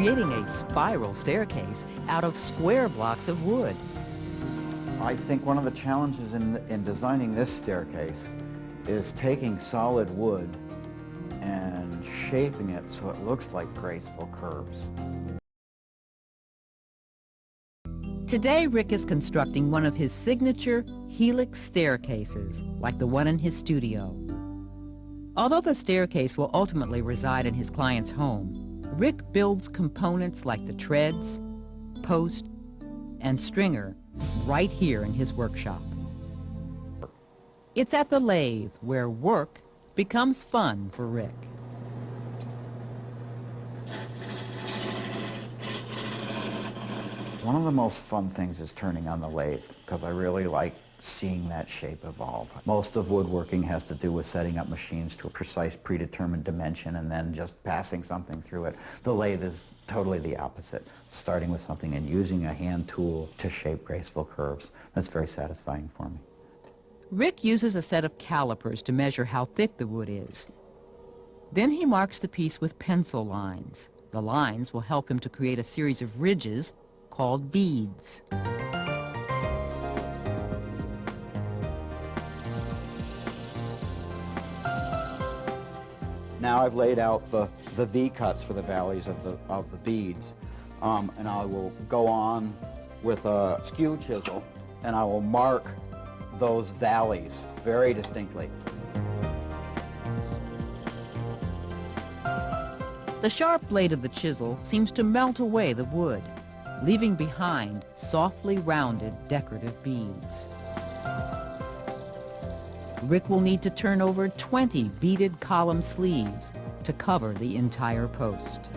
creating a spiral staircase out of square blocks of wood. I think one of the challenges in designing this staircase is taking solid wood and shaping it so it looks like graceful curves. Today, Rick is constructing one of his signature helix staircases, like the one in his studio. Although the staircase will ultimately reside in his client's home, Rick builds components like the treads, post, and stringer right here in his workshop. It's at the lathe where work becomes fun for Rick. One of the most fun things is turning on the lathe, because I really like seeing that shape evolve. Most of woodworking has to do with setting up machines to a precise predetermined dimension and then just passing something through it. The lathe is totally the opposite, starting with something and using a hand tool to shape graceful curves. That's very satisfying for me. Rick uses a set of calipers to measure how thick the wood is. Then he marks the piece with pencil lines. The lines will help him to create a series of ridges called beads. Now I've laid out the V-cuts for the valleys of the beads, and I will go on with a skew chisel and I will mark those valleys very distinctly. The sharp blade of the chisel seems to melt away the wood, leaving behind softly rounded decorative beads. Rick will need to turn over 20 beaded column sleeves to cover the entire post.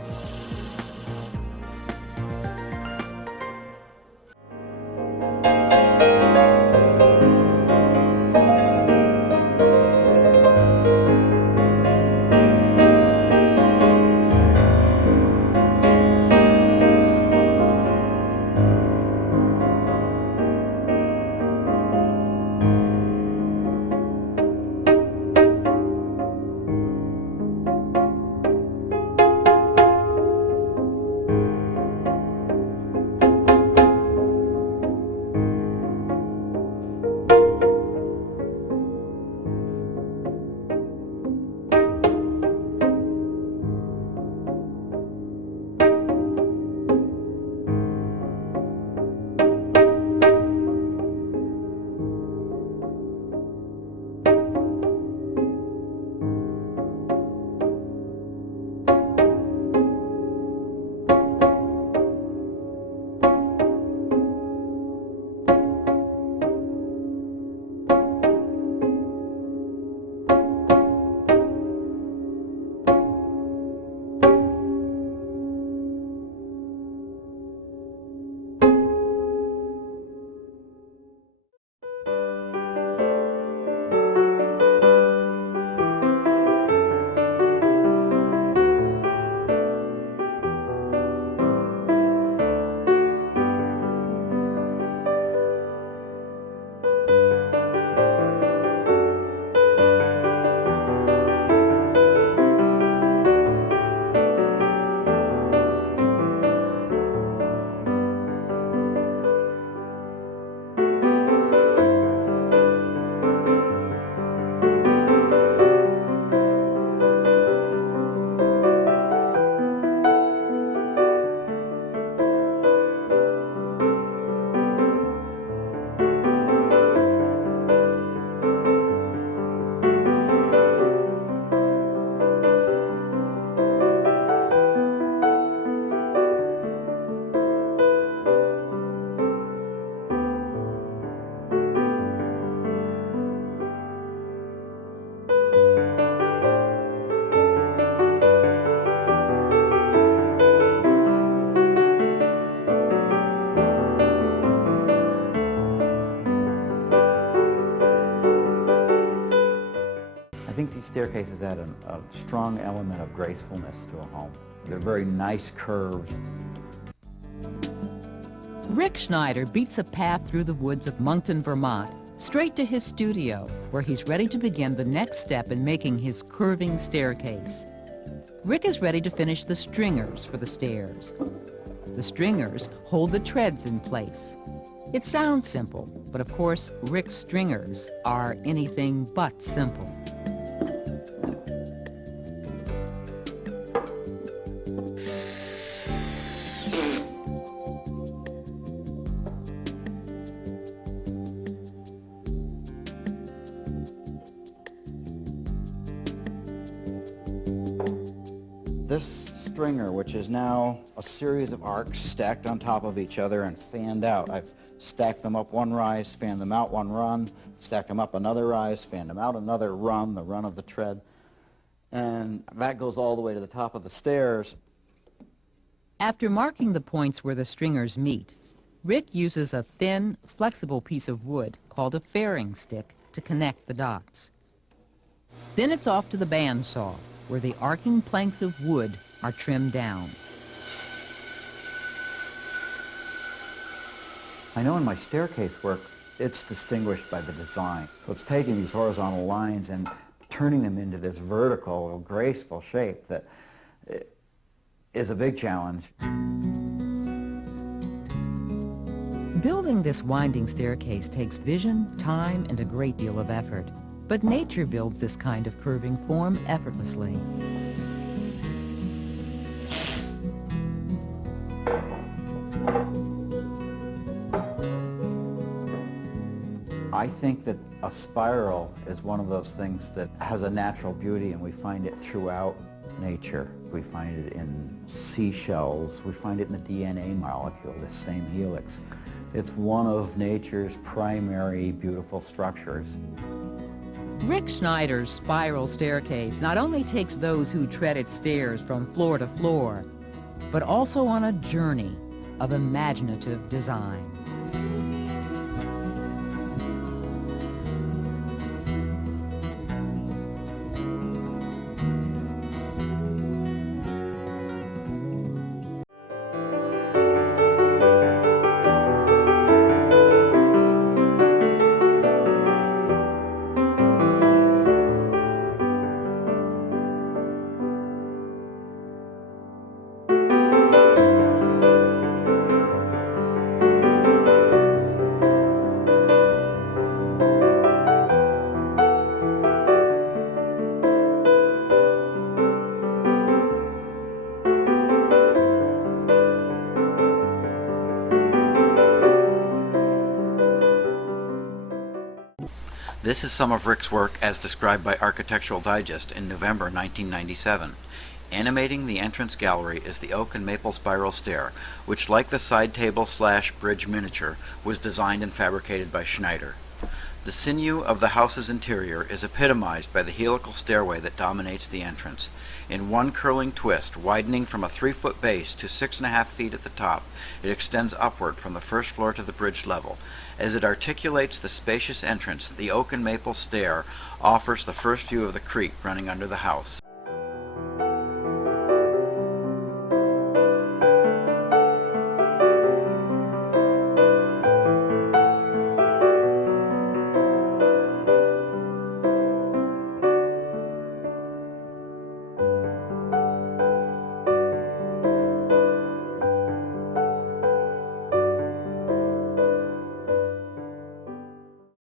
I think these staircases add a strong element of gracefulness to a home. They're very nice curves. Rick Schneider beats a path through the woods of Moncton, Vermont, straight to his studio, where he's ready to begin the next step in making his curving staircase. Rick is ready to finish the stringers for the stairs. The stringers hold the treads in place. It sounds simple, but of course, Rick's stringers are anything but simple. This stringer, which is now a series of arcs stacked on top of each other and fanned out. I've stacked them up one rise, fanned them out one run, stacked them up another rise, fanned them out another run, the run of the tread. And that goes all the way to the top of the stairs. After marking the points where the stringers meet, Rick uses a thin, flexible piece of wood called a fairing stick to connect the dots. Then it's off to the bandsaw, where the arcing planks of wood are trimmed down. I know in my staircase work, it's distinguished by the design. So it's taking these horizontal lines and turning them into this vertical, graceful shape that is a big challenge. Building this winding staircase takes vision, time, and a great deal of effort. But nature builds this kind of curving form effortlessly. I think that a spiral is one of those things that has a natural beauty, and we find it throughout nature. we find it in seashells, we find it in the DNA molecule, this same helix. It's one of nature's primary beautiful structures. Rick Schneider's spiral staircase not only takes those who tread its stairs from floor to floor, but also on a journey of imaginative design. This is some of Rick's work as described by Architectural Digest in November 1997. Animating the entrance gallery is the oak and maple spiral stair, which, like the side table / bridge miniature, was designed and fabricated by Schneider. The sinew of the house's interior is epitomized by the helical stairway that dominates the entrance. In one curling twist, widening from a 3-foot base to 6.5 feet at the top, it extends upward from the first floor to the bridge level. As it articulates the spacious entrance, the oak and maple stair offers the first view of the creek running under the house.